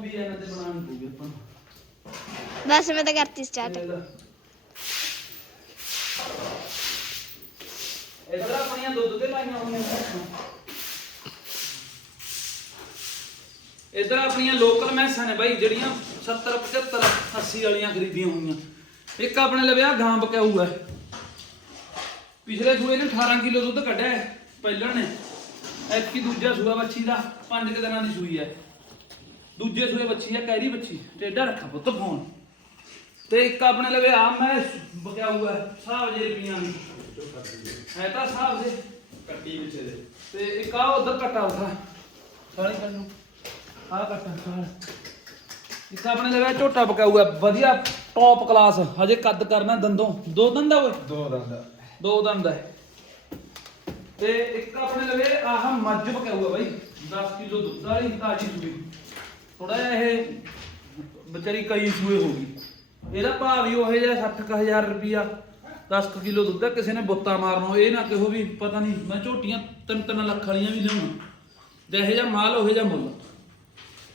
ਵੀ ਇਹਨਾਂ ਤੇ ਬਣਾਉਣੀ ਪਊਗੀ ਆਪਾਂ ਨੂੰ। ਬਸ ਮੈਂ ਤਾਂ ਕਰਤੀ ਸਟਾਰਟ ਇਹਦਾ। ਇਧਰ ਆਪਣੀਆਂ ਦੁੱਧ ਤੇ ਪਾਈਆਂ ਹੋਈਆਂ ਇਧਰ ਆਪਣੀਆਂ ਲੋਕਲ ਮੈਸਾਂ ਨੇ ਬਾਈ ਜਿਹੜੀਆਂ 70 75 80 ਵਾਲੀਆਂ ਖਰੀਦੀਆਂ ਹੋਈਆਂ। ਇੱਕ ਆਪਣੇ ਲਵਿਆ ਗਾਂ ਬਕਾਊ ਹੈ ਪਿਛਲੇ ਸੂਏ ਨੇ 18 ਕਿਲੋ ਦੁੱਧ ਕੱਢਿਆ ਹੈ, ਪਹਿਲਣ ਨੇ। ਐਤਕੀ ਦੂਜਾ ਸੂਆ ਬੱਚੀ ਦਾ 5 ਕਿ ਦਿਨਾਂ ਦੀ ਸੂਈ ਹੈ। ਦੂਜੇ ਸੂਏ ਬੱਚੀ ਹੈ ਕੈਰੀ ਬੱਚੀ ਟੇਡਾ ਰੱਖਾ ਪੁੱਤ ਫੋਨ। ਤੇ ਇੱਕ ਆਪਣੇ ਲਵੇ ਆ ਮੈਂ ਬਕਿਆ ਹੋਇਆ ਸਾਹਬ ਜੇ ਰੁਪਈਆਂ ਦੀ ਹੈ ਤਾਂ ਸਾਹਬ ਦੇ ਕੱਟੀ ਪਿੱਛੇ ਦੇ ਤੇ ਇੱਕ ਆ ਉਧਰ ਕੱਟਾ ਉਠਾ ਸਾਲੀ ਕੰਨੂ ਆ ਕੱਟਾ ਸਾਲ ਇੱਕ ਆਪਣੇ ਲਵੇ ਝੋਟਾ ਬਕਿਆ ਹੋਇਆ ਵਧੀਆ ਟੌਪ ਕਲਾਸ ਹਜੇ ਕੱਦ ਕਰਨਾ ਦੰਦੋਂ। ਦੋ ਦੰਦ ਆ ਓਏ? ਦੋ ਦੰਦ ਦੋ ਦੰਦ ਹੈ ਤੇ ਇੱਕ ਆਪਣੇ ਲਵੇ ਆਹ ਮੱਝ ਬਕਿਆ ਹੋਇਆ ਬਾਈ। 10 ਕਿਲੋ ਦੁੱਧ ਵਾਲੀ ਤਾਜੀ ਸੂਈ। ਥੋੜਾ ਜਿਹਾ ਇਹ ਵਿਚਾਰੀ ਕਈ ਸੂਏ ਹੋ ਗਈ। ਇਹਦਾ ਭਾਅ ਵੀ ਉਹ ਜਿਹਾ 60000 ਰੁਪਿਆ 10 ਕਿਲੋ ਦੁੱਧ ਹੈ ਕਿਸੇ ਨੇ ਬੁੱਤਾ ਮਾਰਨੋ ਇਹ ਨਾ ਕਿਹੋ ਵੀ ਪਤਾ ਨਹੀਂ ਮੈਂ ਝੋਟੀਆਂ ਤਿੰਨ ਤਿੰਨ ਲੱਖ ਵਾਲੀਆਂ ਵੀ ਲਿਆਉਣਾ। ਜਿਹੇ ਜਿਹਾ ਮਾਲ ਉਹੇ ਜਿਹਾ ਮੁੱਲ।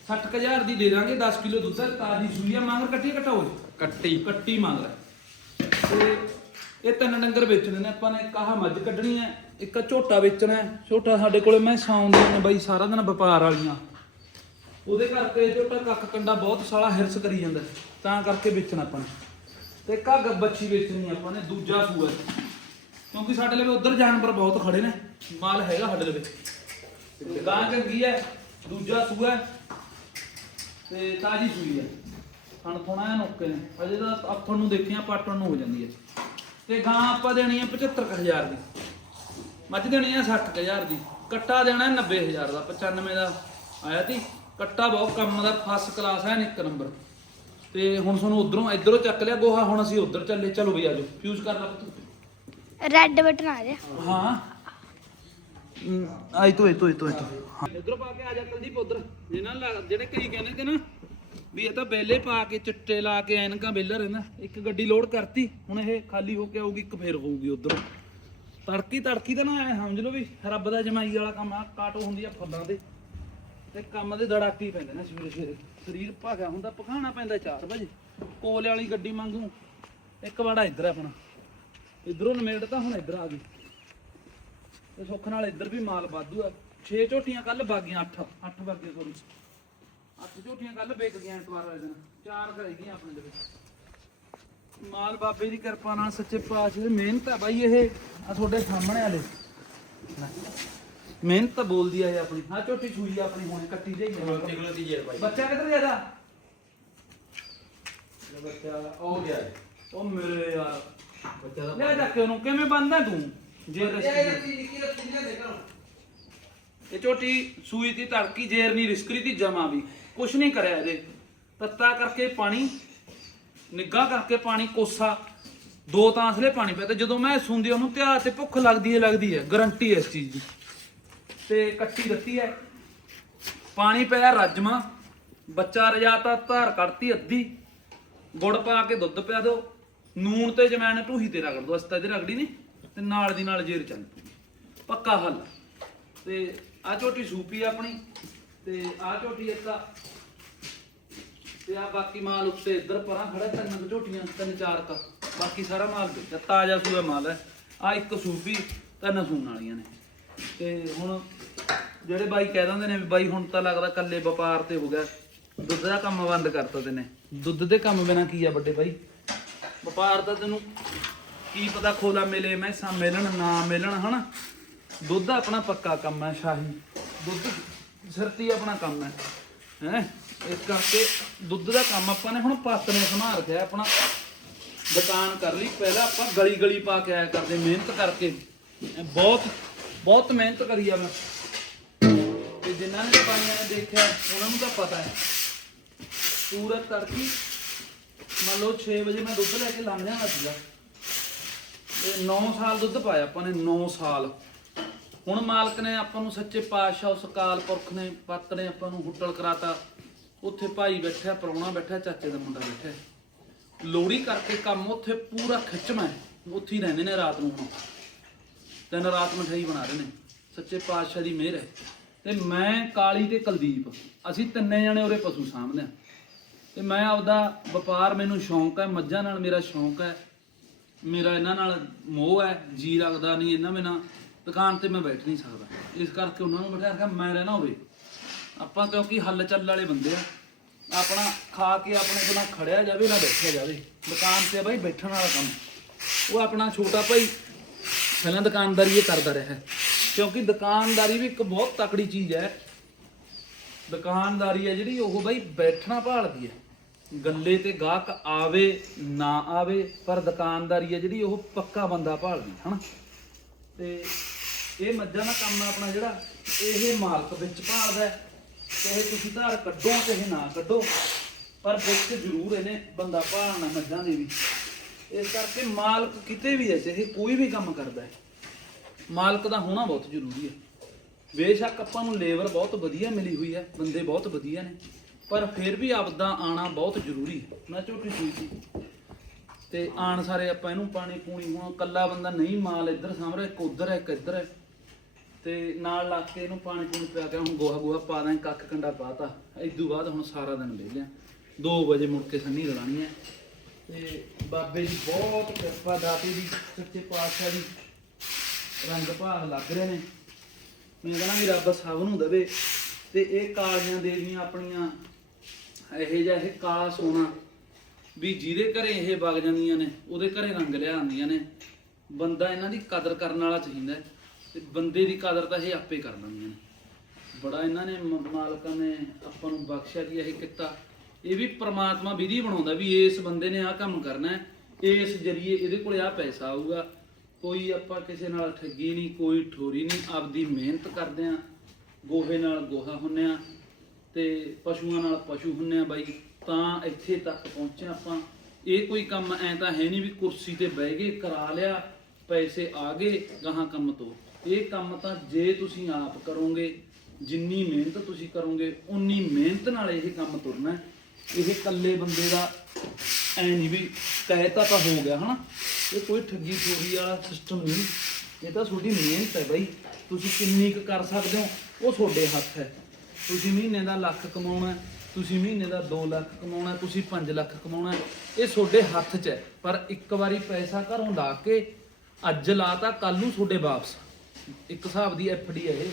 60000 ਦੀ ਦੇ ਦਾਂਗੇ 10 ਕਿਲੋ ਦੁੱਧ ਹੈ ਤਾਜੀ ਸੂਈ ਆ। ਮੰਗ ਕੱਟੀ ਘਟਾ ਹੋਏ ਕੱਟੀ। ਕੱਟੀ ਮੰਗ ਲੈ ਤੇ ਇਹ ਤਿੰਨ ਡੰਗਰ ਵੇਚਣੇ ਨੇ ਆਪਾਂ ਨੇ ਇੱਕ ਆਹ ਮੱਝ ਕੱਢਣੀ ਹੈ ਇੱਕ ਝੋਟਾ ਵੇਚਣਾ। ਹੈ ਝੋਟਾ ਸਾਡੇ ਕੋਲੇ ਮੈਂ ਆਉਂਦੀਆਂ ਨੇ ਬਾਈ ਸਾਰਾ ਦਿਨ ਵਪਾਰ ਵਾਲੀਆਂ। ਉਹਦੇ ਕਰਕੇ ਝੋਟਾ ਕੱਖ ਕੰਡਾ ਬਹੁਤ ਸਾਲਾ ਹਿਰਸ ਕਰੀ ਜਾਂਦਾ। ਤਾਂ ਕਰਕੇ ਵੇਚਣਾ ਆਪਾਂ ਨੇ। ਤੇ ਇੱਕ ਆਹ ਬੱਚੀ ਵੇਚਣੀ ਆਪਾਂ ਨੇ, ਦੂਜਾ ਸੂਆ ਕਿਉਂਕਿ ਸਾਡੇ ਲਵੇ ਉਧਰ ਜਾਨਵਰ ਬਹੁਤ ਖੜੇ ਨੇ। ਮਾਲ ਹੈਗਾ ਸਾਡੇ ਲਵੇ। ਤੇ ਚੰਗੀ ਹੈ, ਦੂਜਾ ਸੂਆ ਤੇ ਤਾਜੀ ਸੂਈ ਹੈ। ਹਣ ਥੋੜਾ ਜਿਹਾ ਨੁੱਕੇ ਨੇ। ਅਜੇ ਤਾਂ ਅੱਖਣ ਨੂੰ ਦੇਖਿਆ ਪਾਟਣ ਨੂੰ ਹੋ ਜਾਂਦੀ ਹੈ। ਤੇ ਗਾਂ ਆਪਾਂ ਦੇਣੀ ਹੈ 75000 ਦੀ। ਮੱਝ ਦੇਣੀ ਹੈ 60000 ਦੀ। ਕੱਟਾ ਦੇਣਾ ਹੈ 90000 ਦਾ 95 ਦਾ ਆਇਆ ਤੀ। ਕੱਟਾ ਬਹੁਤ ਕੰਮ ਦਾ ਫਸਟ ਕਲਾਸ ਹੈ ਇੱਕ ਨੰਬਰ ਤੇ ਹੁਣ ਤੁਹਾਨੂੰ ਉਧਰੋਂ ਇਧਰੋਂ ਚੱਕ ਲਿਆ ਗੋਹਾ ਹੁਣ ਅਸੀਂ ਉਧਰ ਚੱਲੇ ਚਲੋ ਵੀ ਆਜੋ। ਫਿਊਜ਼ ਕਰ ਲਾ ਪੁੱਤ। ਰੈੱਡ ਬਟਨ ਆ ਜਾ ਹਾਂ। ਆਈ ਤੋ ਇਤੋ ਇਤੋ ਇਤੋ ਇਧਰੋਂ ਪਾ ਕੇ ਆ ਜਾ ਕੁਲਦੀਪ ਉਧਰ। ਜਿਹਨਾਂ ਲੱਗ- ਜਿਹੜੇ ਕਈ ਕਹਿੰਦੇ ਤੇ ਨਾ ਵੀ ਇਹ ਤਾਂ ਬੇਲੇ ਪਾ ਕੇ ਚਿੱਟੇ ਲਾ ਕੇ ਐਨਕਾਂ ਬੇਲਾ ਰਹਿੰਦਾ। ਇੱਕ ਗੱਡੀ ਲੋਡ ਕਰਤੀ ਹੁਣ ਇਹ ਖਾਲੀ ਹੋ ਕੇ ਆਊਗੀ ਇੱਕ ਫੇਰ ਹੋਊਗੀ ਉਧਰੋਂ। ਤੜਕੀ ਤੜਕੀ ਤਾਂ ਨਾ ਐ ਸਮਝ ਲਓ ਵੀ ਰੱਬ ਦਾ ਜਮਾਈ ਵਾਲਾ ਕੰਮ ਆ ਕਾਟੋ ਹੁੰਦੀ ਆ ਫੁੱਲਾਂ ਦੇ। ਤੇ ਕੰਮ ਦੇ ਦੜਾਕੀ ਪੈਂਦੇ ਨੇ ਸਵੇਰੇ ਸਵੇਰੇ। ਸਰੀਰ ਭਾਗਾ ਹੁੰਦਾ, ਪਖਾਣਾ ਪੈਂਦਾ 4 ਵਜੇ। ਕੋਲੇ ਵਾਲੀ ਗੱਡੀ ਮੰਗੂ ਇੱਕ ਵਾੜਾ ਇੱਧਰ ਆ ਆਪਣਾ। ਇਧਰੋਂ ਨਮੇੜ ਤਾਂ ਹੁਣ ਇੱਧਰ ਆ ਗਈ। ਤੇ ਸੁੱਖ ਨਾਲ ਇੱਧਰ ਵੀ ਮਾਲ ਵਾਧੂ ਆ। 6 ਝੋਟੀਆਂ ਕੱਲ ਬਾਗੀਆਂ 8 8 ਬਾਗੀਆਂ ਸੋਰੀ 8 ਝੋਟੀਆਂ ਕੱਲ ਵਿਕ ਗਈਆਂ ਐਤਵਾਰ ਵਾਲੇ ਦਿਨ। ਚਾਰ ਘਰੇ ਗਈਆਂ ਆਪਣੇ ਦੇ ਵਿੱਚ ਮਾਲ ਬਾਬੇ ਦੀ ਕਿਰਪਾ ਨਾਲ ਸੱਚੇ ਪਾਤਸ਼ਾਹ ਦੀ ਮਿਹਨਤ ਆ ਬਾਈ ਇਹ। ਆ ਤੁਹਾਡੇ ਸਾਹਮਣੇ ਵਾਲੇ। ਮਿਹਨਤ ਤਾਂ ਬੋਲਦੀ ਆ ਇਹ ਆਪਣੀ। ਹਾਂ ਝੋਟੀ ਸੂਈ ਆ ਆਪਣੀ ਹੁਣੇ ਕੱਟੀ ਜਾਈ ਖਲੋਤੀ ਖਲੋਤੀ ਜੇਰ ਭਾਈ ਬੱਚਾ ਕਿੱਧਰ ਗਿਆ ਦਾ? ਬੱਚਾ ਉਹ ਗਿਆ ਉਹ ਮੇਰੇ ਯਾਰ। ਬੱਚਾ ਦਾ ਲੈ ਜਾ ਕੇ ਉਹਨੂੰ ਕਿਵੇਂ ਬੰਦਾ ਤੂੰ? ਜੇ ਰਸੀ ਨਿੱਕੀ ਰੱਖੀ ਨਾ ਦੇਖਣ ਇਹ ਝੋਟੀ ਸੂਈ ਦੀ ਧੜਕੀ ਜੇਰ ਨਹੀਂ ਰਿਸਕਰੀ ਦੀ ਜਮਾ ਵੀ। ਕੁਛ ਨਹੀਂ ਕਰਿਆ ਇਹਦੇ। ਤੱਤਾ ਕਰਕੇ ਪਾਣੀ ਨਿੱਘਾ ਕਰਕੇ ਪਾਣੀ ਕੋਸਾ। ਦੋ ਤਾਂਸਲੇ ਪਾਣੀ ਪਿਆ ਤੇ ਜਦੋਂ ਮੈਂ ਸੁੰਦੀ ਉਹਨੂੰ ਧਿਆ ਤੇ ਭੁੱਖ ਲੱਗਦੀ ਹੈ ਲੱਗਦੀ ਹੈ ਗਰੰਟੀ ਹੈ ਇਸ ਚੀਜ਼ ਦੀ। ਤੇ ਕੱਟੀ ਦਿੱਤੀ ਹੈ। ਪਾਣੀ ਪਿਆ ਰਜਮਾ, ਬੱਚਾ ਰਜਾ ਰਜਾਤਾ, ਧਾਰ ਕੱਢਤੀ ਅੱਧੀ, ਗੁੜ ਪਾ ਕੇ ਦੁੱਧ ਪਿਆ ਦਿਓ ਨੂਣ ਤੇ ਜਮੈਨ ਢੂਹੀ ਤੇ ਰਗੜ ਦੋ ਅਸਤਾ ਇਹਦੇ ਰਗੜੀ ਨਹੀਂ ਤੇ ਨਾਲ ਦੀ ਨਾਲ ਜੇਰ ਚੱਲ ਪਊਗੀ ਪੱਕਾ ਹੱਲ। ਤੇ ਆ ਝੋਟੀ ਸੂਪੀ ਆ ਆਪਣੀ, ਤੇ ਆ ਝੋਟੀ ਇੱਕ ਤੇ ਆ ਬਾਕੀ ਮਾਲ ਉੱਤੇ ਇੱਧਰ ਪਰਾਂ ਖੜਾ ਤਿੰਨ ਕੁ ਝੋਟੀਆਂ, ਤਿੰਨ ਚਾਰ ਕ। ਬਾਕੀ ਸਾਰਾ ਮਾਲ ਵੇਚਿਆ ਤਾਜ਼ਾ ਸੂਆ ਮਾਲ ਹੈ। ਆ ਇੱਕ ਸੂਪੀ, ਤਿੰਨ ਸੂਣ ਵਾਲੀਆਂ ਨੇ। ਤੇ ਹੁਣ ਜਿਹੜੇ ਬਾਈ ਕਹਿ ਦਿੰਦੇ ਨੇ ਵੀ ਬਾਈ ਹੁਣ ਤਾਂ ਲੱਗਦਾ ਕੱਲੇ ਵਪਾਰ ਤੇ ਹੋ ਗਿਆ। ਦੁੱਧ ਦਾ ਕੰਮ ਬੰਦ ਕਰਤਾ ਤੇ ਦੁੱਧ ਦੇ ਕੰਮ ਬਿਨਾ ਕੀ ਆ ਵੱਡੇ ਬਾਈ? ਵਪਾਰ ਤਾਂ ਤੈਨੂੰ ਕੀ ਪਤਾ ਖੋਲਾ ਮਿਲੇ, ਮੈਸਾਂ ਮਿਲਣ, ਨਾ ਮਿਲਣ, ਹਨਾ? ਦੁੱਧ ਆਪਣਾ ਪੱਕਾ ਕੰਮ ਹੈ ਸ਼ਾਹੀ। ਦੁੱਧ ਸਰਤੀ ਆਪਣਾ ਕੰਮ ਹੈ। ਹੈ? ਇਸ ਕਰਕੇ ਦੁੱਧ ਦਾ ਕੰਮ ਆਪਾਂ ਨੇ ਹੁਣ ਪੱਤ ਨੇ ਸੰਭਾਲ ਰੱਖਿਆ ਆਪਣਾ ਦੁਕਾਨ ਕਰ ਲਈ। ਪਹਿਲਾਂ ਆਪਾਂ ਗਲੀ ਗਲੀ ਪਾ ਕੇ ਆਇਆ ਕਰਦੇ, ਮਿਹਨਤ ਕਰਕੇ। ਬਹੁਤ ਬਹੁਤ ਮਿਹਨਤ ਕਰੀ ਆ ਮੈਂ। ਤੇ ਜਿਨ੍ਹਾਂ ਨੇ ਪਾਈਆਂ ਨੇ ਦੇਖਿਆ, ਉਹਨਾਂ ਨੂੰ ਤਾਂ ਪਤਾ ਹੈ। ਪੂਰਾ ਤੜਕੀ ਮੰਨ ਲਓ 6 ਵਜੇ ਮੈਂ ਦੁੱਧ ਲੈ ਕੇ ਲੰਘ ਜਾਣਾ ਸੀਗਾ। ਤੇ 9 ਸਾਲ ਦੁੱਧ ਪਾਇਆ ਆਪਾਂ ਨੇ 9 ਸਾਲ। ਹੁਣ ਮਾਲਕ ਨੇ ਆਪਾਂ ਨੂੰ ਸੱਚੇ ਪਾਤਸ਼ਾਹ ਉਸ ਕਾਲ ਪੁਰਖ ਨੇ, ਪੱਤ ਨੇ ਆਪਾਂ ਨੂੰ ਹੁੱਟਲ ਕਰਾਤਾ। ਉੱਥੇ ਭਾਈ ਬੈਠਾ ਪ੍ਰਾਹੁਣਾ ਬੈਠਾ ਚਾਚੇ ਦਾ ਮੁੰਡਾ ਬੈਠਾ ਲੋੜੀ ਕਰਕੇ ਕੰਮ ਉੱਥੇ ਪੂਰਾ ਖਿੱਚਵਾਂ ਹੈ। ਉੱਥੇ ਹੀ ਰਹਿੰਦੇ ਨੇ ਰਾਤ ਨੂੰ ਹੁਣ। ਦਿਨ ਰਾਤ ਮਠਾਈ ਬਣਾ ਰਹੇ ਨੇ, ਸੱਚੇ ਪਾਤਸ਼ਾਹ ਦੀ ਮਿਹਰ ਹੈ। ਤੇ ਮੈਂ ਕਾਲੀ ਤੇ ਕੁਲਦੀਪ, ਅਸੀਂ ਤਿੰਨੇ ਜਣੇ ਉਰੇ ਪਸ਼ੂ ਸਾਂਭਦੇ ਆ ਤੇ ਮੈਂ ਆਪਦਾ ਵਪਾਰ ਮੈਨੂੰ ਸ਼ੌਂਕ ਹੈ, ਮੱਝਾਂ ਨਾਲ ਮੇਰਾ ਸ਼ੌਂਕ ਹੈ, ਮੇਰਾ ਇਹਨਾਂ ਨਾਲ ਮੋਹ ਹੈ, ਜੀ ਲੱਗਦਾ ਨਹੀਂ ਇਹਨਾਂ ਬਿਨਾਂ, ਦੁਕਾਨ ਤੇ ਮੈਂ ਬੈਠ ਨਹੀਂ ਸਕਦਾ। ਇਸ ਕਰਕੇ ਉਹਨਾਂ ਨੂੰ ਬਿਠਾ ਰੱਖਿਆ ਮੈਂ ਰਹਿਣਾ ਹੋਵੇ। ਆਪਾਂ ਕਿਉਂਕਿ ਹੱਲ ਚੱਲ ਵਾਲੇ ਬੰਦੇ ਆ, ਆਪਣਾ ਖਾ ਕੇ ਆਪਣੇ ਕੋਲ ਖੜਿਆ ਜਾਵੇ, ਨਾ ਬੈਠਿਆ ਜਾਵੇ। ਦੁਕਾਨ ਤੇ ਬਾਈ, ਬੈਠਣ ਵਾਲਾ ਕੰਮ। ਉਹ ਆਪਣਾ ਛੋਟਾ ਭਾਈ ਪਹਿਲਾਂ ਦੁਕਾਨਦਾਰੀ ਇਹ ਕਰਦਾ ਰਿਹਾ। ਕਿਉਂਕਿ ਦੁਕਾਨਦਾਰੀ ਵੀ ਇੱਕ ਬਹੁਤ ਤਕੜੀ ਚੀਜ਼ ਹੈ। ਦੁਕਾਨਦਾਰੀ ਹੈ ਜਿਹੜੀ, ਉਹ ਬਾਈ ਬੈਠਣਾ ਭਾਲਦੀ ਹੈ। ਗੱਲੇ ਤੇ ਗਾਹਕ ਆਵੇ, ਨਾ ਆਵੇ, ਪਰ ਦੁਕਾਨਦਾਰੀ ਹੈ ਜਿਹੜੀ, ਉਹ ਪੱਕਾ ਬੰਦਾ ਭਾਲਦੀ ਹੈ, ਹਨਾ? ਤੇ ਇਹ ਮੱਝਾਂ ਦਾ ਕੰਮ ਆਪਣਾ ਜਿਹੜਾ, ਇਹ ਮਾਲਕ ਵਿੱਚ ਭਾਲਦਾ ਹੈ। ਚਾਹੇ ਤੁਸੀਂ ਧਾਰ ਕੱਢੋ, ਚਾਹੇ ਨਾ ਕੱਢੋ, ਪਰ ਵਿੱਚ ਜ਼ਰੂਰ ਇਹਨੇ ਬੰਦਾ ਭਾਲਣਾ ਮੱਝਾਂ ਦੇ ਵੀ ਇਸ ਕਰਕੇ ਮਾਲਕ ਕਿਤੇ ਵੀ ਹੈ ਚਾਹੇ ਕੋਈ ਵੀ ਕੰਮ ਕਰਦਾ ਹੈ, ਮਾਲਕ ਦਾ ਹੋਣਾ ਬਹੁਤ ਜ਼ਰੂਰੀ ਹੈ। ਬੇਸ਼ੱਕ ਆਪਾਂ ਨੂੰ ਲੇਬਰ ਬਹੁਤ ਵਧੀਆ ਮਿਲੀ ਹੋਈ ਹੈ, ਬੰਦੇ ਬਹੁਤ ਵਧੀਆ ਨੇ, ਪਰ ਫਿਰ ਵੀ ਆਪਦਾ ਆਣਾ ਬਹੁਤ ਜ਼ਰੂਰੀ ਹੈ। ਨਾ ਝੂਠੀ ਸੂਈ ਸੀ ਤੇ ਆਣ ਸਾਰੇ ਆਪਾਂ ਇਹਨੂੰ ਪਾਣੀ ਪੂਣੀ ਹੁਣ ਕੱਲਾ ਬੰਦਾ ਨਹੀਂ, ਮਾਲ ਇੱਧਰ ਸਾਹਮਣੇ, ਇੱਕ ਉੱਧਰ ਹੈ, ਇੱਕ ਇੱਧਰ ਹੈ। ਤੇ ਨਾਲ ਲੱਗ ਕੇ ਇਹਨੂੰ ਪਾਣੀ ਪੂਣੀ ਪਿਆ ਕੇ ਹੁਣ ਗੋਹਾ ਗੋਹਾ ਪਾ ਦਾਂ ਕੱਖ ਕੰਡਾ ਪਾਤਾ ਤੋਂ। ਬਾਅਦ ਹੁਣ ਸਾਰਾ ਦਿਨ ਵਿਹਲਿਆ 2 ਵਜੇ ਮੁੜ ਕੇ ਸੰਨੀ ਰਲਾਣੀ ਹੈ। ਤੇ ਬਾਬੇ ਦੀ ਬਹੁਤ ਕਿਰਪਾ, ਦਾਤੇ ਦੀ, ਸੱਚੇ ਪਾਤਸ਼ਾਹ ਦੀ ਰੰਗ ਭਾਗ ਲੱਗ ਰਹੇ ਨੇ। ਮੈਂ ਕਹਿੰਦਾ ਵੀ ਰੱਬ ਸਭ ਨੂੰ ਦੇਵੇ ਤੇ ਇਹ ਕਾਲੀਆਂ ਦੇਵੀਆਂ ਆਪਣੀਆਂ ਇਹੋ ਜਿਹਾ ਇਹ ਕਾਲਾ ਸੋਨਾ ਵੀ ਜਿਹਦੇ ਘਰੇ ਇਹ ਵਗ ਜਾਂਦੀਆਂ ਨੇ, ਉਹਦੇ ਘਰੇ ਰੰਗ ਲਿਆਉਂਦੀਆਂ ਨੇ। ਬੰਦਾ ਇਹਨਾਂ ਦੀ ਕਦਰ ਕਰਨ ਵਾਲਾ ਚਾਹੀਦਾ ਹੈ ਤੇ ਬੰਦੇ ਦੀ ਕਦਰ ਤਾਂ ਇਹ ਆਪੇ ਕਰ ਲੈਂਦੀਆਂ ਨੇ। ਬੜਾ ਇਹਨਾਂ ਨੇ ਮ- ਮਾਲਕਾਂ ਨੇ ਆਪਾਂ ਨੂੰ ਬਖਸ਼ਿਆ ਜੀ ਇਹ ਕੀਤਾ। ਇਹ ਵੀ ਪ੍ਰਮਾਤਮਾ ਵਿਧੀ ਬਣਾਉਂਦਾ ਵੀ ਇਸ ਬੰਦੇ ਨੇ ਆਹ ਕੰਮ ਕਰਨਾ ਹੈ, ਇਸ ਜਰੀਏ ਇਹਦੇ ਕੋਲੇ ਆਹ ਪੈਸਾ ਆਊਗਾ। ਕੋਈ ਆਪਾਂ ਕਿਸੇ ਨਾਲ ਠੱਗੀ ਨਹੀਂ, ਕੋਈ ਠੋਰੀ ਨਹੀਂ, ਆਪਦੀ ਮਿਹਨਤ ਕਰਦੇ ਆ ਗੋਹੇ ਨਾਲ ਗੋਹਾ ਹੁੰਨੇ ਆ ਤੇ ਪਸ਼ੂਆਂ ਨਾਲ ਪਸ਼ੂ ਹੁੰਨੇ ਆ ਬਾਈ। ਤਾਂ ਇੱਥੇ ਤੱਕ ਪਹੁੰਚੇ ਆਪਾਂ। ਇਹ ਕੋਈ ਕੰਮ ਐ ਤਾਂ ਹੈ ਨਹੀਂ ਵੀ ਕੁਰਸੀ ਤੇ ਬਹਿ ਗਏ, ਕਰਾ ਲਿਆ, ਪੈਸੇ ਆ ਗਏ, ਗਾਹਾਂ ਕੰਮ ਤੋਂ। ਇਹ ਕੰਮ ਤਾਂ ਜੇ ਤੁਸੀਂ ਆਪ ਕਰੋਗੇ, ਜਿੰਨੀ ਮਿਹਨਤ ਤੁਸੀਂ ਕਰੋਗੇ, ਉਨੀ ਮਿਹਨਤ ਨਾਲ ਇਹ ਕੰਮ ਤੁਰਨਾ ਹੈ। ਇਹ ਇਕੱਲੇ ਬੰਦੇ ਦਾ ਐ ਨਹੀਂ ਵੀ ਕਹਿਤਾ ਤਾਂ ਹੋ ਗਿਆ, ਹਨਾ? ਇਹ ਕੋਈ ਠੱਗੀ ਚੋਰੀ ਵਾਲਾ ਸਿਸਟਮ ਨਹੀਂ। ਇਹ ਤਾਂ ਤੁਹਾਡੀ ਮਿਹਨਤ ਹੈ ਬਾਈ। ਤੁਸੀਂ ਕਿੰਨੀ ਕੁ ਕਰ ਸਕਦੇ ਹੋ, ਉਹ ਤੁਹਾਡੇ ਹੱਥ ਹੈ। ਤੁਸੀਂ ਮਹੀਨੇ ਦਾ ਲੱਖ ਕਮਾਉਣਾ ਤੁਸੀਂ ਮਹੀਨੇ ਦਾ 2 ਲੱਖ ਕਮਾਉਣਾ ਤੁਸੀਂ 5 ਲੱਖ ਕਮਾਉਣਾ ਇਹ ਤੁਹਾਡੇ ਹੱਥ 'ਚ ਹੈ। ਪਰ ਇੱਕ ਵਾਰੀ ਪੈਸਾ ਘਰੋਂ ਲਾ ਕੇ ਅੱਜ ਲਾਤਾ ਕੱਲ ਨੂੰ ਤੁਹਾਡੇ ਵਾਪਸ। ਇੱਕ ਹਿਸਾਬ ਦੀ ਡੀ ਹੈ ਇਹ।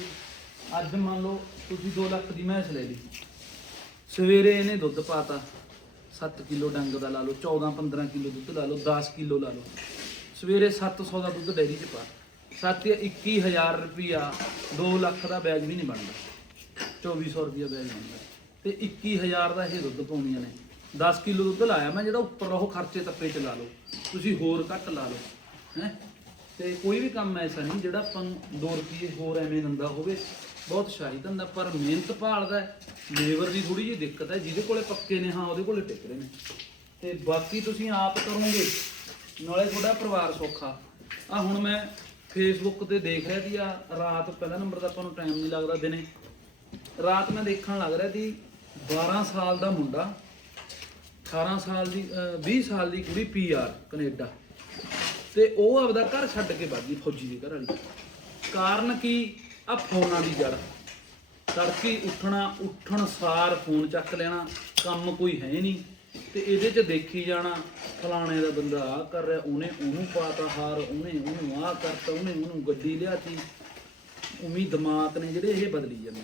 ਅੱਜ ਮੰਨ ਲਓ ਤੁਸੀਂ 2 ਲੱਖ ਦੀ ਮੈਚ ਲੈ ਲਈ। ਸਵੇਰੇ ਇਹਨੇ ਦੁੱਧ ਪਾਤਾ 7 ਕਿਲੋ ਡੰਗ ਦਾ ਲਾ ਲਓ 14 15 ਕਿਲੋ ਦੁੱਧ ਲਾ ਲਓ 10 ਕਿਲੋ ਲਾ ਲਓ। ਸਵੇਰੇ 700 ਦਾ ਦੁੱਧ ਡੈਰੀ 'ਚ ਪਾ। 7 21000 ਰੁਪਿਆ 2 ਲੱਖ ਦਾ ਵਿਆਜ ਵੀ ਨਹੀਂ ਬਣਦਾ। 2400 ਰੁਪਿਆ ਵਿਆਜ ਬਣਦਾ। ਤੇ 21000 ਦਾ ਇਹ ਦੁੱਧ ਪਾਉਂਦੀਆਂ ਨੇ। 10 ਕਿਲੋ ਦੁੱਧ ਲਾਇਆ ਮੈਂ, ਜਿਹੜਾ ਉੱਪਰ ਉਹ ਖਰਚੇ ਤੱਪੇ ਚ ਲਾ ਲਓ। ਤੁਸੀਂ ਹੋਰ ਘੱਟ ਲਾ ਲਓ, ਹੈ। ਤੇ ਕੋਈ ਵੀ ਕੰਮ ਐਸਾ ਨਹੀਂ, ਜਿਹੜਾ ਆਪਾਂ ਨੂੰ 2 ਰੁਪਏ ਹੋਰ ਐਵੇਂ ਨੰਦਾ ਹੋਵੇ ਬਹੁਤ ਸ਼ਾਹੀ ਧੰਦਾ, ਪਰ ਮਿਹਨਤ ਭਾਲਦਾ ਲੇਬਰ ਦੀ ਥੋੜੀ ਜਿਹੀ ਦਿੱਕਤ ਹੈ, ਜਿਹਦੇ ਕੋਲੇ ਪੱਕੇ ਨੇ, ਹਾਂ, ਉਹਦੇ ਕੋਲੇ ਟਿਕ ਰਹੇ ਨੇ। ਤੇ ਬਾਕੀ ਤੁਸੀਂ ਆਪ ਕਰੋਗੇ, ਨਾਲੇ ਤੁਹਾਡਾ ਪਰਿਵਾਰ ਸੌਖਾ। ਆ ਹੁਣ ਮੈਂ ਫੇਸਬੁੱਕ ਤੇ ਦੇਖ ਰਿਹਾ ਸੀ, ਆ ਰਾਤ ਪਹਿਲਾ ਨੰਬਰ ਦਾ ਆਪਾਂ ਨੂੰ ਟਾਈਮ ਨਹੀਂ ਲੱਗਦਾ ਦਿਨੇ। ਰਾਤ ਮੈਂ ਦੇਖਣ ਲੱਗ ਰਿਹਾ ਸੀ 12 ਸਾਲ ਦਾ ਮੁੰਡਾ 18 ਸਾਲ ਦੀ, ਅਹ 20 ਸਾਲ ਦੀ ਕੁੜੀ ਪੀਆਰ ਕੈਨੇਡਾ। ਤੇ ਉਹ ਆਪਦਾ ਘਰ ਛੱਡ ਕੇ ਭੱਜੀ ਫੌਜੀ ਦੇ ਘਰ ਵਾਲੀ। ਕਾਰਨ ਕੀ? ਆ ਫੋਨਾਂ ਦੀ ਜੜ ਤੜਕੇ ਉੱਠਣਾ, ਉੱਠਣ ਸਾਰ ਫੋਨ ਚੱਕ ਲੈਣਾ, ਕੰਮ ਕੋਈ ਹੈ ਨਹੀਂ। ਤੇ ਇਹਦੇ 'ਚ ਦੇਖੀ ਜਾਣਾ, ਫਲਾਣੇ ਦਾ ਬੰਦਾ ਆ ਕਰ ਰਿਹਾ, ਉਹਨੇ ਉਹਨੂੰ ਪਾਤਾ ਹਾਰ, ਉਹਨੇ ਉਹਨੂੰ ਆ ਕਰਤਾ, ਉਹਨੇ ਉਹਨੂੰ ਗੱਡੀ ਲਿਆਤੀ। ਉਮੀ ਦਿਮਾਗ ਨੇ ਜਿਹੜੇ ਇਹ ਬਦਲੀ ਜਾਂਦੇ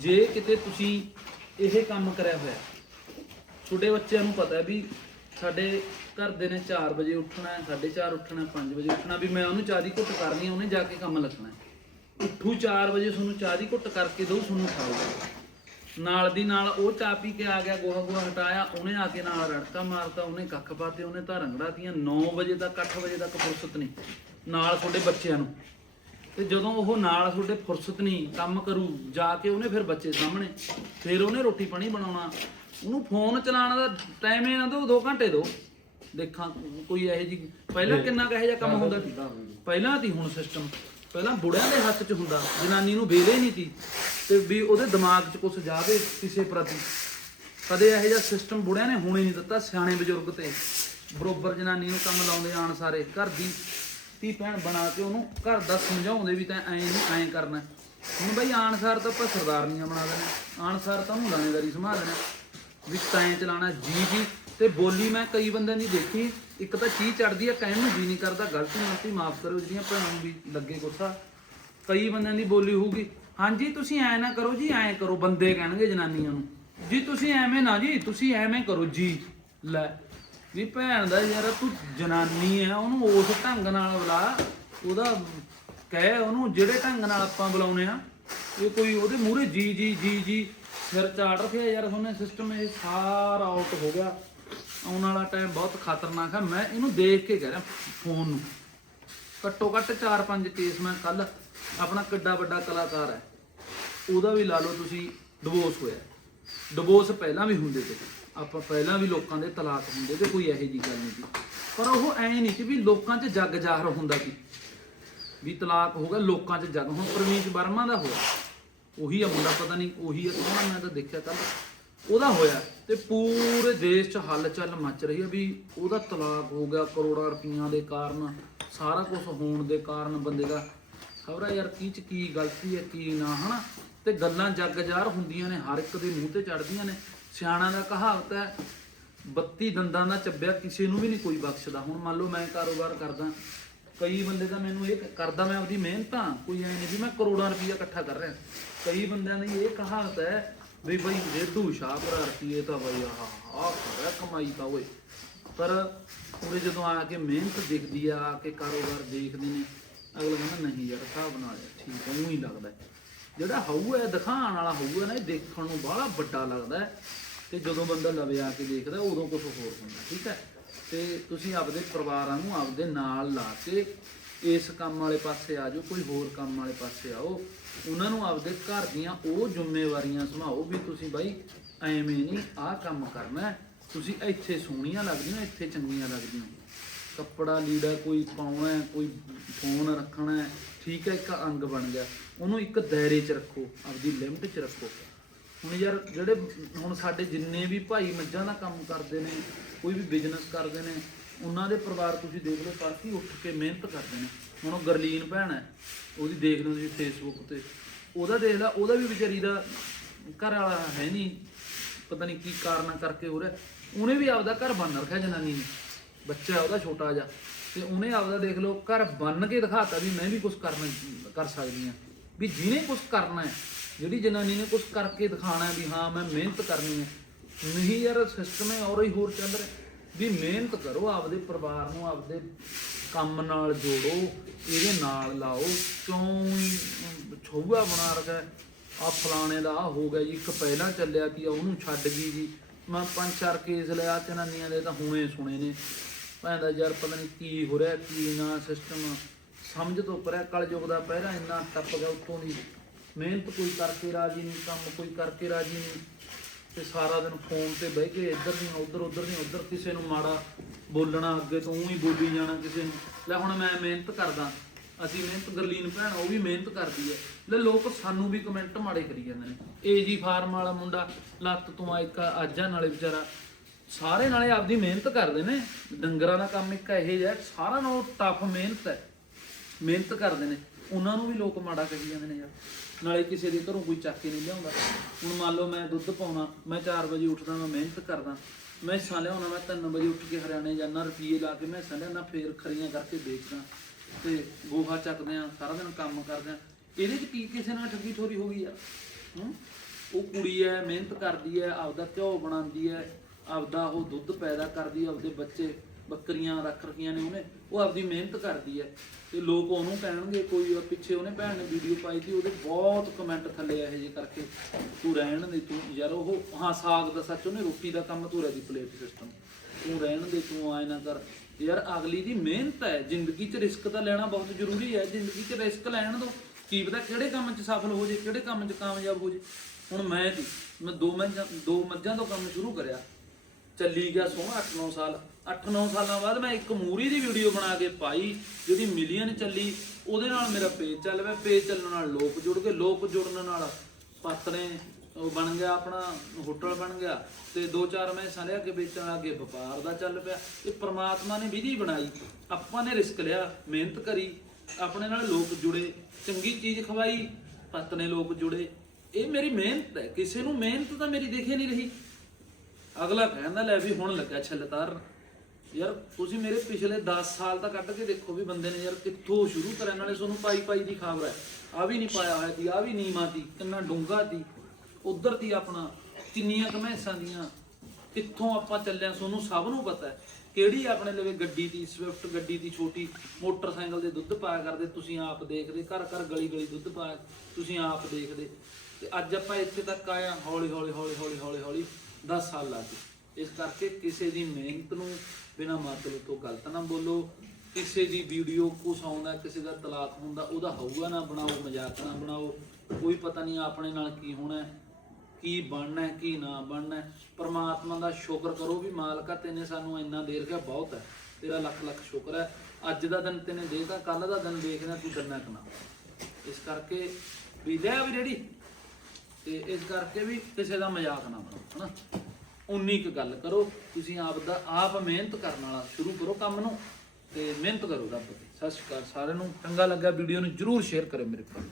ਜੇ ਕਿਤੇ ਤੁਸੀਂ ਇਹ ਕੰਮ ਕਰਿਆ ਹੋਇਆ, ਛੋਟੇ ਬੱਚਿਆਂ ਨੂੰ ਪਤਾ ਵੀ ਸਾਡੇ ਘਰ ਦੇ ਨੇ 4 ਵਜੇ ਉੱਠਣਾ ਹੈ 4:30 ਉੱਠਣਾ ਹੈ 5 ਵਜੇ ਉੱਠਣਾ, ਵੀ ਮੈਂ ਉਹਨੂੰ ਚਾਹ ਦੀ ਘੁੱਟ ਕਰਨੀ ਹੈ ਉਹਨੇ ਜਾ ਕੇ ਕੰਮ ਲੱਗਣਾ। ਉੱਠੂ 4 ਵਜੇ ਤੁਹਾਨੂੰ ਚਾਹ ਦੀ ਘੁੱਟ ਕਰਕੇ ਦਊ ਤੁਹਾਨੂੰ ਖਾਓ। ਨਾਲ ਦੀ ਨਾਲ ਉਹ ਚਾਹ ਪੀ ਕੇ ਆ ਗਿਆ ਗੋਹਾ ਗੋਹਾ ਹਟਾਇਆ ਉਹਨੇ ਆ ਕੇ ਨਾਲ ਰੜਕਾ ਮਾਰਤਾ ਉਹਨੇ ਕੱਖ ਪਾਤੇ ਉਹਨੇ ਧਾਰਾਂ ਰੰਗੜਾਤੀਆਂ 9 ਵਜੇ ਤੱਕ 8 ਵਜੇ ਤੱਕ ਫੁਰਸਤ ਨਹੀਂ। ਨਾਲ ਤੁਹਾਡੇ ਬੱਚਿਆਂ ਨੂੰ। ਤੇ ਜਦੋਂ ਉਹ ਨਾਲ ਤੁਹਾਡੇ ਫੁਰਸਤ ਨਹੀਂ ਕੰਮ ਕਰੂ ਜਾ ਕੇ ਉਹਨੇ ਫਿਰ ਬੱਚੇ ਸਾਹਮਣੇ ਫਿਰ ਉਹਨੇ ਰੋਟੀ ਪਾਣੀ ਬਣਾਉਣਾ। ਉਹਨੂੰ ਫੋਨ ਚਲਾਉਣ ਦਾ ਟਾਈਮ ਹੀ ਨਾ ਦੋ 2 ਘੰਟੇ ਦੋ। ਦੇਖਾਂ ਕੋਈ ਇਹੋ ਜੀ ਪਹਿਲਾਂ ਕਿੰਨਾ ਕਹੇ ਜਿਹਾ ਕੰਮ ਹੁੰਦਾ ਸੀ? ਪਹਿਲਾਂ ਤੀ ਹੁਣ ਸਿਸਟਮ ਪਹਿਲਾਂ ਬੁੜਿਆਂ ਦੇ ਹੱਥ 'ਚ ਹੁੰਦਾ, ਜਨਾਨੀ ਨੂੰ ਵੇਲੇ ਨਹੀਂ ਸੀ ਤੇ ਵੀ ਉਹਦੇ ਦਿਮਾਗ 'ਚ ਕੁਝ ਜਾਵੇ ਕਿਸੇ ਪ੍ਰਤੀ। ਕਦੇ ਇਹੋ ਜਿਹਾ ਸਿਸਟਮ ਬੁੜਿਆਂ ਨੇ ਹੋਣੇ ਨਹੀਂ ਦਿੱਤਾ, ਸਿਆਣੇ ਬਜ਼ੁਰਗ ਤੇ। ਬਰੋਬਰ ਜਨਾਨੀ ਨੂੰ ਕੰਮ ਲਾਉਂਦੇ ਆਣ ਸਾਰੇ, ਘਰ ਦੀ ਧੀ ਭੈਣ ਬਣਾ ਕੇ ਉਹਨੂੰ ਘਰ ਦਾ ਸਮਝਾਉਂਦੇ ਵੀ ਤਾਂ ਐਂ ਨਹੀਂ, ਐਂ ਕਰਨਾ। ਹੁਣ ਬਈ ਆਨਸਾਰ ਤਾਂ ਆਪਾਂ ਸਰਦਾਰਨੀਆਂ ਬਣਾ ਦੇਣਾ ਆਨਸਾਰ ਤਾਂ ਉਹਨੂੰ ਲਾਣੇਦਾਰੀ ਸੰਭਾਲ ਲੈਣਾ ਵੀ ਤੈਂ ਚਲਾਣਾ ਜੀ ਜੀ, ਤੇ ਬੋਲੀ ਮੈਂ ਕਈ ਬੰਦਿਆਂ ਦੀ ਦੇਖੀ। ਇੱਕ ਤਾਂ ਚੀਜ਼ ਚੜਦੀ ਆ, ਕਹਿਣ ਨੂੰ ਜੀ ਨਹੀਂ ਕਰਦਾ, ਗਲਤੀ ਗਲਤੀ ਮਾਫ ਕਰੋ ਜਿਹੜੀਆਂ ਭੈਣਾਂ ਨੂੰ ਵੀ ਲੱਗੇ ਗੁੱਸਾ। ਕਈ ਬੰਦਿਆਂ ਦੀ ਬੋਲੀ ਹੋਊਗੀ, ਹਾਂਜੀ, ਤੁਸੀਂ ਐ ਨਾ ਕਰੋ ਜੀ, ਐ ਕਰੋ। ਬੰਦੇ ਕਹਿਣਗੇ ਜਨਾਨੀਆਂ ਨੂੰ, ਜੀ, ਤੁਸੀਂ ਐਵੇਂ ਨਾ ਜੀ, ਤੁਸੀਂ ਐਵੇਂ ਕਰੋ ਜੀ। ਲੈ, ਵੀ ਭੈਣ ਦਾ ਯਾਰ, ਤੂੰ ਜਨਾਨੀ ਐ ਉਹਨੂੰ ਉਸ ਢੰਗ ਨਾਲ ਬੁਲਾ, ਉਹਦਾ ਕਹਿ ਉਹਨੂੰ ਜਿਹੜੇ ਢੰਗ ਨਾਲ ਆਪਾਂ ਬੁਲਾਉਨੇ ਆ ਇਹ ਕੋਈ ਉਹਦੇ ਮੂਹਰੇ ਜੀ ਜੀ ਜੀ ਜੀ ਫਿਰ ਚਾੜ ਰੱਖਿਆ ਯਾਰ, ਉਹਨੇ ਸਿਸਟਮ ਇਹ ਸਾਰਾ ਆਊਟ ਹੋ ਗਿਆ। ਆਉਣ ਵਾਲਾ ਟਾਈਮ ਬਹੁਤ ਖਤਰਨਾਕ ਹੈ ਮੈਂ ਇਹਨੂੰ ਦੇਖ ਕੇ ਕਹਿ ਰਿਹਾ ਫੋਨ ਨੂੰ। ਘੱਟੋ ਘੱਟ 4-5 ਕੇਸ ਮੈਂ ਕੱਲ ਆਪਣਾ ਕਿੱਡਾ ਵੱਡਾ ਕਲਾਕਾਰ ਹੈ। ਉਹਦਾ ਵੀ ਲਾ ਲਓ ਤੁਸੀਂ ਡਿਵੋਰਸ ਹੋਇਆ। ਡਿਵੋਰਸ ਪਹਿਲਾਂ ਵੀ ਹੁੰਦੇ ਤੇ। ਆਪਾਂ ਪਹਿਲਾਂ ਵੀ ਲੋਕਾਂ ਦੇ ਤਲਾਕ ਹੁੰਦੇ ਤੇ ਕੋਈ ਇਹੋ ਜੀ ਗੱਲ ਨਹੀਂ ਸੀ। ਪਰ ਉਹ ਐ ਨਹੀਂ ਸੀ ਵੀ ਲੋਕਾਂ 'ਚ ਜੱਗ ਜ਼ਾਹਰ ਹੁੰਦਾ ਸੀ। ਵੀ ਤਲਾਕ ਹੋ ਗਿਆ ਲੋਕਾਂ 'ਚ ਜੱਗ। ਹੁਣ ਪਰਮੇਸ਼ ਵਰਮਾ ਦਾ ਹੋਇਆ। ਉਹੀ ਆ ਮੁੰਡਾ ਪਤਾ ਨਹੀਂ ਉਹੀ ਆ। ਕੌਣ ਆ, ਮੈਂ ਤਾਂ ਦੇਖਿਆ ਕੱਲ ਉਹਦਾ ਹੋਇਆ ਤੇ ਪੂਰੇ ਦੇਸ਼ 'ਚ ਹਲਚਲ ਮਚ ਰਹੀ ਹੈ ਵੀ ਉਹਦਾ ਤਲਾਕ ਹੋ ਗਿਆ ਕਰੋੜਾਂ ਰੁਪਈਆਂ ਦੇ ਕਾਰਨ, ਸਾਰਾ ਕੁਝ ਹੋਣ ਦੇ ਕਾਰਨ ਬੰਦੇ ਦਾ। ਖਬਰ ਯਾਰ ਕੀ ਚ ਕੀ ਗਲਤੀ ਹੈ, ਕੀ ਨਾ, ਹਨਾ? ਤੇ ਗੱਲਾਂ ਜੱਗ ਜਾਰ ਹੁੰਦੀਆਂ ਨੇ, ਹਰ ਇੱਕ ਦੇ ਮੂੰਹ ਤੇ ਚੜਦੀਆਂ ਨੇ। ਸਿਆਣਾ ਦਾ ਕਹਾਵਤ ਹੈ 32 ਦੰਦਾਂ ਦਾ ਚੱਬਿਆ ਕਿਸੇ ਨੂੰ ਵੀ ਨਹੀਂ ਕੋਈ ਬਖਸ਼ਦਾ। ਹੁਣ ਮੰਨ ਲਓ ਮੈਂ ਕਾਰੋਬਾਰ ਕਰਦਾ, ਕਈ ਬੰਦੇ ਦਾ ਮੈਨੂੰ ਇਹ ਕਰਦਾ ਮੈਂ ਆਪਦੀ ਮਿਹਨਤਾਂ, ਕੋਈ ਐ ਨਹੀਂ ਵੀ ਮੈਂ ਕਰੋੜਾਂ ਰੁਪਈਆ ਇਕੱਠਾ ਕਰ ਰਿਹਾ। ਕਈ ਬੰਦਿਆਂ ਦੀ ਇਹ ਕਹਾਵਤ ਹੈ ਵੀ ਬਈ ਰੇਡੂ ਸ਼ਾਹਪੁਰਾ ਰੁਪਈਏ ਤਾਂ ਬਈ ਆਹ ਆਹ ਖੜਾ ਕਮਾਈ ਤਾਂ ਓਏ। ਪਰ ਉਹਦੇ ਜਦੋਂ ਆ ਕੇ ਮਿਹਨਤ ਦਿਖਦੀ ਆ ਆ ਕੇ ਕਾਰੋਬਾਰ ਦੇਖਦੇ ਨੇ ਅਗਲਾ ਕਹਿੰਦਾ ਨਹੀਂ ਯਾਰ ਹਿਸਾਬ ਨਾਲ ਹੈ, ਠੀਕ ਉਹ ਹੀ ਲੱਗਦਾ। ਜਿਹੜਾ ਹਊ ਹੈ ਦਿਖਾਉਣ ਵਾਲਾ ਹਊ ਹੈ ਨਾ ਇਹ ਦੇਖਣ ਨੂੰ ਬਾਹਲਾ ਵੱਡਾ ਲੱਗਦਾ ਹੈ। ਤੇ ਜਦੋਂ ਬੰਦਾ ਲਵੇ ਆ ਕੇ ਦੇਖਦਾ ਉਦੋਂ ਕੁਝ ਹੋਰ ਹੁੰਦਾ ਠੀਕ ਹੈ। ਤੇ ਤੁਸੀਂ ਆਪਦੇ ਪਰਿਵਾਰਾਂ ਨੂੰ ਆਪਦੇ ਨਾਲ ਲਾ ਕੇ ਇਸ ਕੰਮ ਵਾਲੇ ਪਾਸੇ ਆ ਜਾਓ ਕੋਈ ਹੋਰ ਕੰਮ ਵਾਲੇ ਪਾਸੇ ਆਓ। ਉਹਨਾਂ ਨੂੰ ਆਪਦੇ ਘਰ ਦੀਆਂ ਉਹ ਜ਼ਿੰਮੇਵਾਰੀਆਂ ਸੰਭਾਓ ਵੀ ਤੁਸੀਂ ਬਾਈ ਐਵੇਂ ਨਹੀਂ, ਆਹ ਕੰਮ ਕਰਨਾ ਤੁਸੀਂ ਇੱਥੇ ਸੋਹਣੀਆਂ ਲੱਗਦੀਆਂ, ਇੱਥੇ ਚੰਗੀਆਂ ਲੱਗਦੀਆਂ। ਕੱਪੜਾ ਲੀੜਾ ਕੋਈ ਪਾਉਣਾ ਕੋਈ ਫੋਨ ਰੱਖਣਾ ਠੀਕ ਹੈ, ਇੱਕ ਅੰਗ ਬਣ ਗਿਆ। ਉਹਨੂੰ ਇੱਕ ਦਾਇਰੇ 'ਚ ਰੱਖੋ, ਆਪਦੀ ਲਿਮਟ 'ਚ ਰੱਖੋ। ਹੁਣ ਯਾਰ ਜਿਹੜੇ ਹੁਣ ਸਾਡੇ ਜਿੰਨੇ ਵੀ ਭਾਈ ਮੱਝਾਂ ਦਾ ਕੰਮ ਕਰਦੇ ਨੇ, ਕੋਈ ਵੀ ਬਿਜ਼ਨਸ ਕਰਦੇ ਨੇ, ਉਹਨਾਂ ਦੇ ਪਰਿਵਾਰ ਤੁਸੀਂ ਦੇਖ ਲਓ, ਕਾਫੀ ਉੱਠ ਕੇ ਮਿਹਨਤ ਕਰਦੇ ਨੇ। ਹੁਣ ਉਹ ਗਰਲੀਨ ਭੈਣ ਹੈ ਉਹਦੀ ਦੇਖ ਲਓ ਤੁਸੀਂ ਫੇਸਬੁੱਕ ਤੇ। ਉਹਦਾ ਦੇਖ ਲਾ, ਉਹਦਾ ਵੀ ਵਿਚਾਰੀ ਦਾ ਘਰ ਵਾਲਾ ਹੈ ਨਹੀਂ। ਪਤਾ ਨਹੀਂ ਕੀ ਕਾਰਨਾਂ ਕਰਕੇ ਹੋ ਰਿਹਾ। ਉਹਨੇ ਵੀ ਆਪਦਾ ਘਰ ਬੰਨ ਰੱਖਿਆ ਜਨਾਨੀ ਨੇ। ਬੱਚਾ ਉਹਦਾ ਛੋਟਾ ਜਿਹਾ। ਤੇ ਉਹਨੇ ਆਪਦਾ ਦੇਖ ਲਓ, ਘਰ ਬੰਨ ਕੇ ਦਿਖਾਤਾ ਵੀ ਮੈਂ ਵੀ ਕੁਝ ਕਰਨਾ, ਕਰ ਸਕਦੀ ਆ ਵੀ ਜਿਹਨੇ ਕੁਝ ਕਰਨਾ ਹੈ, ਜਿਹੜੀ ਜਨਾਨੀ ਨੇ ਕੁਝ ਕਰਕੇ ਦਿਖਾਣਾ ਵੀ ਹਾਂ, ਮੈਂ ਮਿਹਨਤ ਕਰਨੀ ਹੈ। ਨਹੀਂ ਯਾਰ ਸਿਸਟਮ ਹੈ ਔਰ ਹੀ ਹੋਰ ਚੱਲ ਰਿਹਾ। ਵੀ ਮਿਹਨਤ ਕਰੋ ਆਪਦੇ ਪਰਿਵਾਰ ਨੂੰ, ਆਪਦੇ ਕੰਮ ਨਾਲ ਜੋੜੋ, ਇਹਦੇ ਨਾਲ ਲਾਓ। ਕਿਉਂ ਛੋਆ ਬਣਾ ਰੱਖਿਆ। ਆ ਫਲਾਣੇ ਦਾ ਆ ਹੋ ਗਿਆ ਜੀ, ਇੱਕ ਪਹਿਲਾਂ ਚੱਲਿਆ ਕਿ ਉਹਨੂੰ ਛੱਡ ਗਈ ਜੀ। ਮੈਂ ਪੰਜ ਚਾਰ ਕੇਸ ਲਿਆ, ਚਨਾਨੀਆਂ ਦੇ ਤਾਂ ਹੁਣੇ ਸੁਣੇ ਨੇ। ਭੈਣਦਾ ਯਾਰ ਪਤਾ ਨਹੀਂ ਕੀ ਹੋ ਰਿਹਾ, ਕੀ ਨਾ ਸਿਸਟਮ ਸਮਝ ਤੋਂ ਪਰੇ, ਕਲਯੁਗ ਦਾ ਪਹਿਰਾ ਇੰਨਾ ਟੱਪ ਗਿਆ ਉੱਤੋਂ ਦੀ। ਮਿਹਨਤ ਕੋਈ ਕਰਕੇ ਰਾਜੀ ਨਹੀਂ, ਕੰਮ ਕੋਈ ਕਰਕੇ ਰਾਜੀ ਨਹੀਂ। ਤੇ ਸਾਰਾ ਦਿਨ ਫੋਨ ਤੇ ਬਹਿ ਕੇ ਇੱਧਰ ਨਹੀਂ, ਉੱਧਰ ਉੱਧਰ ਨਹੀਂ, ਉੱਧਰ ਕਿਸੇ ਨੂੰ ਮਾੜਾ ਬੋਲਣਾ, ਅੱਗੇ ਤੋਂ ਊਂ ਹੀ ਬੋਲੀ ਜਾਣਾ, ਕਿਸੇ ਨੂੰ। ਲੈ ਹੁਣ ਮੈਂ ਮਿਹਨਤ ਕਰਦਾ। ਅਸੀਂ ਮਿਹਨਤ, ਗਰਲੀਨ ਭੈਣ, ਉਹ ਵੀ ਮਿਹਨਤ ਕਰਦੀ ਹੈ। ਲੈ ਲੋਕ ਸਾਨੂੰ ਵੀ ਕਮੈਂਟ ਮਾੜੇ ਕਰੀ ਜਾਂਦੇ ਨੇ। ਏ ਜੀ ਫਾਰਮ ਵਾਲਾ ਮੁੰਡਾ, ਲੱਤ ਤੋਂ ਆ ਇੱਕ ਆਜਾਂ ਨਾਲੇ ਵਿਚਾਰਾ। ਸਾਰੇ ਨਾਲੇ ਆਪਦੀ ਮਿਹਨਤ ਕਰਦੇ ਨੇ। ਡੰਗਰਾਂ ਦਾ ਕੰਮ ਇੱਕ ਇਹੋ ਜਿਹਾ ਸਾਰਾ ਨਾਲੋਂ ਟਫ ਮਿਹਨਤ ਹੈ। ਮਿਹਨਤ ਕਰਦੇ ਨੇ। ਉਹਨਾਂ ਨੂੰ ਵੀ ਲੋਕ ਮਾੜਾ ਕਹੀ ਜਾਂਦੇ ਨੇ ਯਾਰ। ਨਾਲੇ ਕਿਸੇ ਦੇ ਘਰੋਂ ਕੋਈ ਚੱਕ ਕੇ ਨਹੀਂ ਲਿਆਉਂਦਾ। ਹੁਣ ਮੰਨ ਲਓ ਮੈਂ ਦੁੱਧ ਪਾਉਣਾ, ਮੈਂ 4 ਵਜੇ ਉੱਠਦਾ, ਮੈਂ ਮਿਹਨਤ ਕਰਦਾ। ਮੈਸਾਂ ਲਿਆਉਣਾ, ਮੈਂ 3 ਵਜੇ ਉੱਠ ਕੇ ਹਰਿਆਣੇ ਜਾਂਦਾ, ਰੁਪਈਏ ਲਾ ਕੇ ਮੈਂ ਮੈਸਾਂ ਲਿਆਉਣਾ, ਫੇਰ ਖਰੀਆਂ ਕਰਕੇ ਵੇਚਦਾ। ਤੇ ਗੋਹਾ ਚੱਕਦੇ ਆ ਸਾਰਾ ਦਿਨ ਕੰਮ ਕਰਦੇ ਆ ਇਹਦੇ 'ਚ ਕੀ ਕਿਸੇ ਨਾਲ ਠੱਗੀ ਠੋਰੀ ਹੋ ਗਈ ਆ? ਹੂੰ? ਉਹ ਕੁੜੀ ਐ, ਮਿਹਨਤ ਕਰਦੀ ਐ, ਆਪਦਾ ਘਿਓ ਬਣਾਉਂਦੀ ਐ, ਆਪਦਾ ਉਹ ਦੁੱਧ ਪੈਦਾ ਕਰਦੀ ਐ, ਆਪਦੇ ਬੱਚੇ। ਬੱਕਰੀਆਂ ਰੱਖ ਰਖੀਆਂ ਨੇ ਉਹਨੇ, ਉਹ ਆਪਦੀ ਮਿਹਨਤ ਕਰਦੀ ਹੈ। ਤੇ ਲੋਕ ਉਹਨੂੰ ਕਹਿਣਗੇ, ਕੋਈ ਪਿੱਛੇ ਉਹਨੇ ਭੈਣ ਨੇ ਵੀਡੀਓ ਪਾਈ ਸੀ, ਉਹਦੇ ਬਹੁਤ ਕਮੈਂਟ ਥੱਲੇ ਇਹੋ ਜਿਹੇ ਕਰਕੇ। ਤੂੰ ਰਹਿਣ ਦੇ, ਤੂੰ ਯਾਰ ਉਹ, ਹਾਂ, ਸਾਗ ਦਾ ਸੱਚ ਉਹਨੇ ਰੋਟੀ ਦਾ ਕੰਮ ਧੂਰਾ ਦੀ ਪਲੇਟ ਸਿਸਟਮ ਤੂੰ ਰਹਿਣ ਦੇ, ਤੂੰ ਆਏ ਨਾ ਕਰ। ਯਾਰ ਅਗਲੀ ਦੀ ਮਿਹਨਤ ਹੈ, ਜ਼ਿੰਦਗੀ 'ਚ ਰਿਸਕ ਤਾਂ ਲੈਣਾ ਬਹੁਤ ਜ਼ਰੂਰੀ ਹੈ। ਜ਼ਿੰਦਗੀ 'ਚ ਰਿਸਕ ਲੈਣ ਦੋ ਕੀ ਪਤਾ ਕਿਹੜੇ ਕੰਮ 'ਚ ਸਫਲ ਹੋ ਜੇ, ਕਿਹੜੇ ਕੰਮ 'ਚ ਕਾਮਯਾਬ ਹੋ ਜੇ। ਹੁਣ ਮੈਂ ਸੀ ਮੈਂ ਦੋ ਮੱਝਾਂ ਦੋ ਮੱਝਾਂ ਤੋਂ ਕੰਮ ਸ਼ੁਰੂ ਕਰਿਆ। ਚੱਲੀ ਗਿਆ ਸੋਹਣਾ 8-9 ਸਾਲ। 8-9 ਸਾਲਾਂ ਬਾਅਦ ਮੈਂ ਇੱਕ ਮੂਰੀ ਦੀ ਵੀਡੀਓ ਬਣਾ ਕੇ ਪਾਈ, ਜਿਹਦੀ ਮਿਲੀਅਨ ਚੱਲੀ। ਉਹਦੇ ਨਾਲ ਮੇਰਾ ਪੇਜ ਚੱਲ ਪਿਆ। ਪੇਜ ਚੱਲਣ ਨਾਲ ਲੋਕ ਜੁੜ ਗਏ। ਲੋਕ ਜੁੜਨ ਨਾਲ ਪਾਤਰੇ ਉਹ ਬਣ ਗਿਆ ਆਪਣਾ, ਹੋਟਲ ਬਣ ਗਿਆ। ਤੇ ਦੋ ਚਾਰ ਮੈਸਾਂ ਲਿਆ ਕੇ ਵੇਚਣ ਲੱਗੇ ਵਪਾਰ ਦਾ ਚੱਲ ਪਿਆ। ਇਹ ਪ੍ਰਮਾਤਮਾ ਨੇ ਵਿਧੀ ਬਣਾਈ। ਆਪਾਂ ਨੇ ਰਿਸਕ ਲਿਆ, ਮਿਹਨਤ ਕਰੀ, ਆਪਣੇ ਨਾਲ ਲੋਕ ਜੁੜੇ, ਚੰਗੀ ਚੀਜ਼ ਖਵਾਈ ਪਤਨੇ ਲੋਕ ਜੁੜੇ। ਇਹ ਮੇਰੀ ਮਿਹਨਤ ਹੈ। ਕਿਸੇ ਨੂੰ ਮਿਹਨਤ ਤਾਂ ਮੇਰੀ ਦੇਖੇ ਨਹੀਂ ਰਹੀ। ਅਗਲਾ ਕਹਿੰਦਾ ਲੈ ਵੀ ਹੁਣ ਲੱਗਾ ਛੱਲ ਤਾਰਨ ਯਾਰ ਤੁਸੀਂ ਮੇਰੇ ਪਿਛਲੇ 10 ਸਾਲ ਤਾਂ ਕੱਢ ਕੇ ਦੇਖੋ ਵੀ ਬੰਦੇ ਨੇ ਯਾਰ ਕਿੱਥੋਂ ਸ਼ੁਰੂ ਕਰਨ ਨਾਲੇ ਤੁਹਾਨੂੰ ਪਾਈ ਪਾਈ ਦੀ ਖਬਰ ਹੈ। ਆ ਵੀ ਨਹੀਂ ਪਾਇਆ ਹੋਇਆ ਸੀ ਆ ਵੀ ਨੀਵਾਂ ਸੀ, ਕਿੰਨਾ ਡੂੰਗਾ ਸੀ। ਉਧਰ ਦੀ ਆਪਣਾ ਕਿੰਨੀਆਂ ਕਮੈਸਾਂ ਦੀਆਂ, ਕਿੱਥੋਂ ਆਪਾਂ ਚੱਲੇ ਤੁਹਾਨੂੰ ਸਭ ਨੂੰ ਪਤਾ ਹੈ। ਕਿਹੜੀ ਆਪਣੇ ਲਵੇ ਗੱਡੀ ਦੀ, ਸਵਿਫਟ ਗੱਡੀ ਦੀ ਛੋਟੀ ਮੋਟਰਸਾਈਕਲ ਦੇ ਦੁੱਧ ਪਾਇਆ ਕਰਦੇ, ਤੁਸੀਂ ਆਪ ਦੇਖਦੇ, ਘਰ ਘਰ ਗਲੀ ਗਲੀ ਦੁੱਧ ਪਾਇਆ, ਤੁਸੀਂ ਆਪ ਦੇਖਦੇ। ਤੇ ਅੱਜ ਆਪਾਂ ਇੱਥੇ ਤੱਕ ਆਏ ਹਾਂ, ਹੌਲੀ ਹੌਲੀ ਹੌਲੀ ਹੌਲੀ ਹੌਲੀ ਹੌਲੀ 10 ਸਾਲ ਲਾ ਕੇ ਇਸ ਕਰਕੇ ਕਿਸੇ ਦੀ ਮਿਹਨਤ ਨੂੰ ਬਿਨਾਂ ਮਤਲਬ ਤੋਂ ਗਲਤ ਨਾ ਬੋਲੋ। ਕਿਸੇ ਦੀ ਵੀਡੀਓ ਕੁਛ ਆਉਂਦਾ, ਕਿਸੇ ਦਾ ਤਲਾਕ ਹੁੰਦਾ, ਉਹਦਾ ਹੋਊਗਾ ਨਾ ਬਣਾਓ, ਮਜ਼ਾਕ ਨਾ ਬਣਾਓ। ਕੋਈ ਪਤਾ ਨਹੀਂ ਆਪਣੇ ਨਾਲ ਕੀ ਹੋਣਾ ਕੀ ਬਣਨਾ ਕੀ ਨਾ ਬਣਨਾ ਪਰਮਾਤਮਾ ਦਾ ਸ਼ੁਕਰ ਕਰੋ ਵੀ ਮਾਲਕਾ ਤੈਨੇ ਸਾਨੂੰ ਇੰਨਾ ਦੇ ਰੱਖਿਆ, ਬਹੁਤ ਹੈ। ਤੇਰਾ ਲੱਖ ਲੱਖ ਸ਼ੁਕਰ ਹੈ। ਅੱਜ ਦਾ ਦਿਨ ਤੈਨੇ ਦੇਤਾ ਕੱਲ ਦਾ ਦਿਨ ਦੇਖਣਾ ਤੂੰ ਕਰਨਾ ਕਨਾ ਇਸ ਕਰਕੇ ਵੀ ਲੈ ਵੀ ਰੈਡੀ। ਤੇ ਇਸ ਕਰਕੇ ਵੀ ਕਿਸੇ ਦਾ ਮਜ਼ਾਕ ਨਾ ਬਣਾਓ, ਹਨਾ? ਉਨੀ ਕੁ ਗੱਲ ਕਰੋ। ਤੁਸੀਂ ਆਪ ਦਾ ਆਪ ਮਿਹਨਤ ਕਰਨ ਵਾਲਾ ਸ਼ੁਰੂ ਕਰੋ ਕੰਮ ਨੂੰ ਤੇ ਮਿਹਨਤ ਕਰੋ ਰੱਬ ਤੇ। ਸਤਿ ਸ਼੍ਰੀ ਅਕਾਲ ਸਾਰਿਆਂ ਨੂੰ। ਚੰਗਾ ਲੱਗਾ ਵੀਡੀਓ ਨੂੰ ਜਰੂਰ ਸ਼ੇਅਰ ਕਰਿਓ ਮੇਰੇ ਭਰਾ।